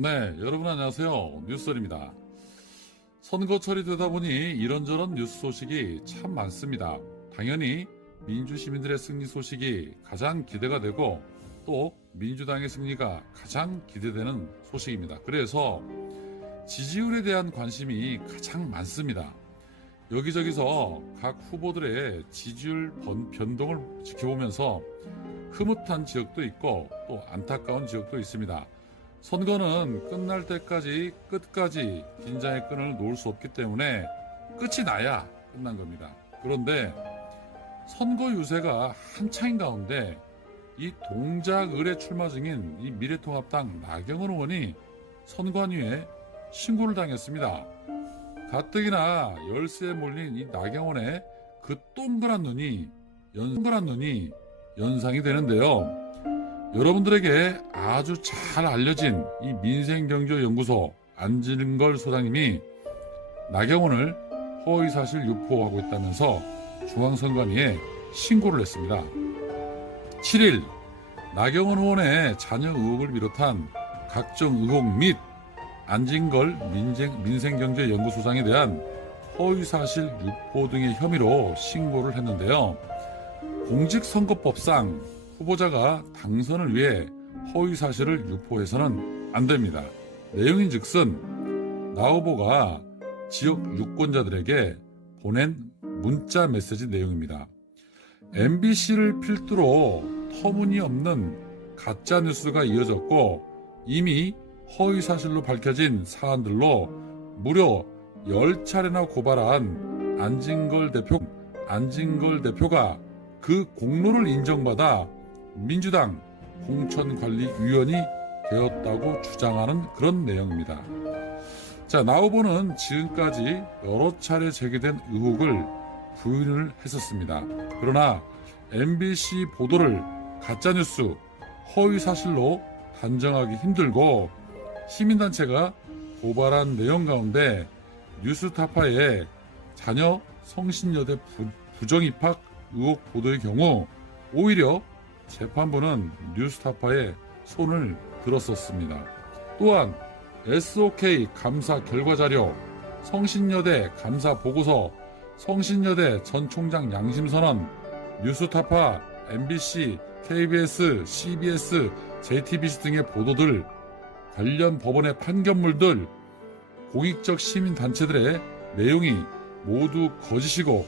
네, 여러분 안녕하세요. 뉴스설입니다. 선거철이 되다 보니 이런저런 뉴스 소식이 참 많습니다. 당연히 민주시민들의 승리 소식이 가장 기대가 되고 또 민주당의 승리가 가장 기대되는 소식입니다. 그래서 지지율에 대한 관심이 가장 많습니다. 여기저기서 각 후보들의 지지율 변동을 지켜보면서 흐뭇한 지역도 있고 또 안타까운 지역도 있습니다. 선거는 끝날 때까지 끝까지 긴장의 끈을 놓을 수 없기 때문에 끝이 나야 끝난 겁니다. 그런데 선거 유세가 한창인 가운데 이 동작을에 출마 중인 이 미래통합당 나경원 의원이 선관위에 신고를 당했습니다. 가뜩이나 열세에 몰린 이 나경원의 그 동그란 눈이 연상이 되는데요. 여러분들에게 아주 잘 알려진 이 민생경제연구소 안진걸 소장님이 나경원을 허위사실 유포하고 있다면서 중앙선관위에 신고를 했습니다. 7일 나경원 의원의 자녀 의혹을 비롯한 각종 의혹 및 안진걸 민생경제연구소장에 대한 허위사실 유포 등의 혐의로 신고를 했는데요. 공직선거법상 후보자가 당선을 위해 허위사실을 유포해서는 안 됩니다. 내용인즉슨 나 후보가 지역 유권자들에게 보낸 문자 메시지 내용입니다. MBC를 필두로 터무니없는 가짜뉴스가 이어졌고 이미 허위사실로 밝혀진 사안들로 무려 10차례나 고발한 안진걸 대표가 그 공로를 인정받아 민주당 공천관리위원이 되었다고 주장하는 그런 내용입니다. 자, 나 후보는 지금까지 여러 차례 제기된 의혹을 부인을 했었습니다. 그러나 MBC 보도를 가짜뉴스, 허위사실로 단정하기 힘들고 시민단체가 고발한 내용 가운데 뉴스타파의 자녀 성신여대 부정입학 의혹 보도의 경우 오히려 재판부는 뉴스타파에 손을 들었었습니다. 또한 SOK 감사 결과자료, 성신여대 감사 보고서, 성신여대 전 총장 양심선언, 뉴스타파, MBC, KBS, CBS, JTBC 등의 보도들, 관련 법원의 판결물들, 공익적 시민단체들의 내용이 모두 거짓이고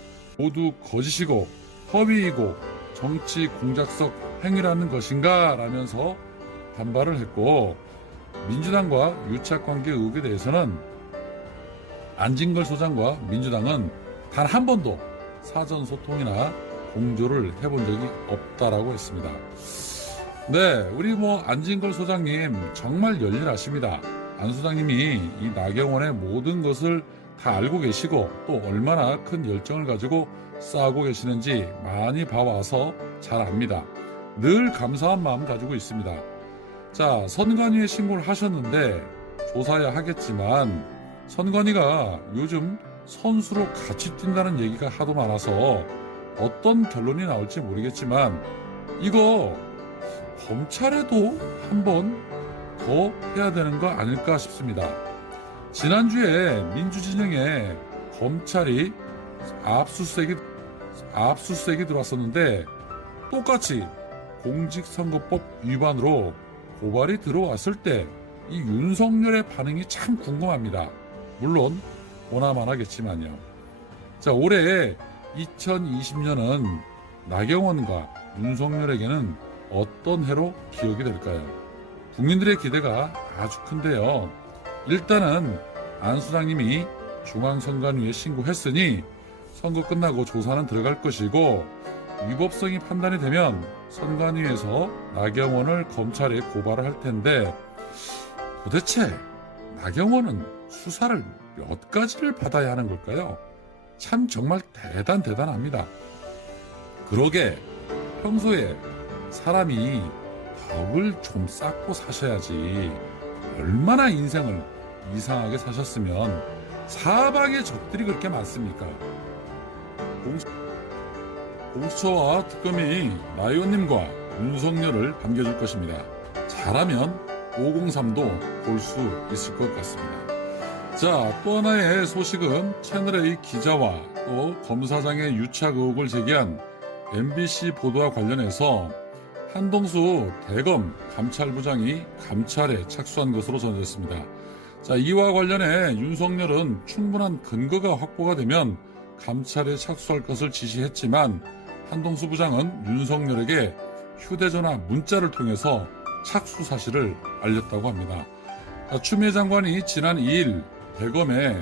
허위이고 정치 공작석 행위라는 것인가 라면서 반발을 했고, 민주당과 유착관계 의혹에 대해서는 안진걸 소장과 민주당은 단 한 번도 사전 소통이나 공조를 해본 적이 없다라고 했습니다. 네, 우리 안진걸 소장님 정말 열일하십니다. 안 소장님이 이 나경원의 모든 것을 다 알고 계시고 또 얼마나 큰 열정을 가지고 싸우고 계시는지 많이 봐와서 잘 압니다. 늘 감사한 마음 가지고 있습니다. 자, 선관위에 신고를 하셨는데 조사해야 하겠지만 선관위가 요즘 선수로 같이 뛴다는 얘기가 하도 많아서 어떤 결론이 나올지 모르겠지만 이거 검찰에도 한번 더 해야 되는 거 아닐까 싶습니다. 지난주에 민주진영에 검찰이 압수수색이 들어왔었는데 똑같이 공직선거법 위반으로 고발이 들어왔을 때 이 윤석열의 반응이 참 궁금합니다. 물론 보나마나겠지만요. 자, 올해 2020년은 나경원과 윤석열에게는 어떤 해로 기억이 될까요? 국민들의 기대가 아주 큰데요. 일단은 안 소장님이 중앙선관위에 신고했으니 선거 끝나고 조사는 들어갈 것이고 위법성이 판단이 되면 선관위에서 나경원을 검찰에 고발을 할 텐데 도대체 나경원은 수사를 몇 가지를 받아야 하는 걸까요? 참 정말 대단합니다. 그러게 평소에 사람이 덕을 좀 쌓고 사셔야지 얼마나 인생을 이상하게 사셨으면 사방에 적들이 그렇게 많습니까? 공수처와 특검이 나 의원님과 윤석열을 반겨줄 것입니다. 잘하면 503도 볼 수 있을 것 같습니다. 자, 또 하나의 소식은 채널A 기자와 또 검사장의 유착 의혹을 제기한 MBC 보도와 관련해서 한동수 대검 감찰부장이 감찰에 착수한 것으로 전해졌습니다. 자, 이와 관련해 윤석열은 충분한 근거가 확보가 되면 감찰에 착수할 것을 지시했지만 한동수 부장은 윤석열에게 휴대전화 문자를 통해서 착수 사실을 알렸다고 합니다. 자, 추미애 장관이 지난 2일 대검에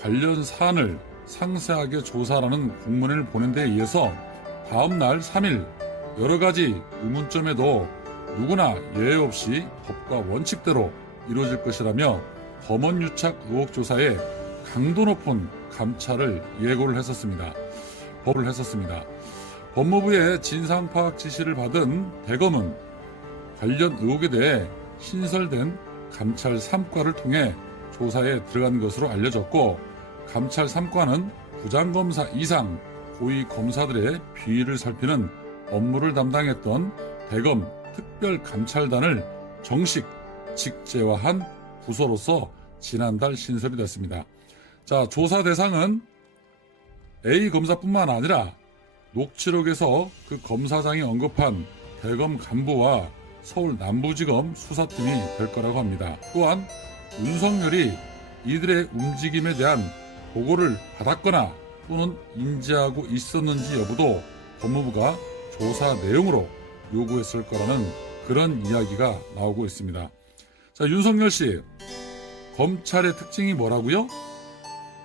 관련 사안을 상세하게 조사하라는 공문을 보낸 데 의해서 다음 날 3일 여러 가지 의문점에도 누구나 예외 없이 법과 원칙대로 이루어질 것이라며 검언 유착 의혹 조사에 강도 높은 감찰을 예고를 했었습니다. 법무부의 진상 파악 지시를 받은 대검은 관련 의혹에 대해 신설된 감찰 3과를 통해 조사에 들어간 것으로 알려졌고, 감찰 3과는 부장검사 이상 고위 검사들의 비위를 살피는 업무를 담당했던 대검 특별감찰단을 정식 직제화한 부서로서 지난달 신설이 됐습니다. 자, 조사 대상은 A 검사뿐만 아니라 녹취록에서 그 검사장이 언급한 대검 간부와 서울 남부지검 수사팀이 될 거라고 합니다. 또한 윤석열이 이들의 움직임에 대한 보고를 받았거나 또는 인지하고 있었는지 여부도 법무부가 조사 내용으로 요구했을 거라는 그런 이야기가 나오고 있습니다. 자, 윤석열 씨, 검찰의 특징이 뭐라고요?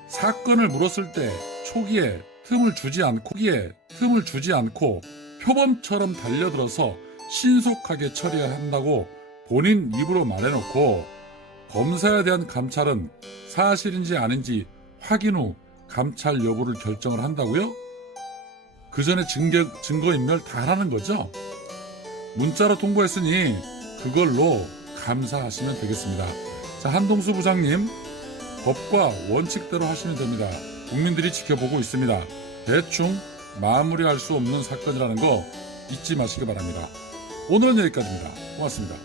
사건을 물었을 때 초기에 틈을 주지 않고 표범처럼 달려들어서 신속하게 처리한다고 본인 입으로 말해놓고, 검사에 대한 감찰은 사실인지 아닌지 확인 후 감찰 여부를 결정을 한다고요? 그 전에 증거인멸 다 하라는 거죠? 문자로 통보했으니 그걸로 감사하시면 되겠습니다. 자, 한동수 부장님, 법과 원칙대로 하시면 됩니다. 국민들이 지켜보고 있습니다. 대충 마무리할 수 없는 사건이라는 거 잊지 마시기 바랍니다. 오늘은 여기까지입니다. 고맙습니다.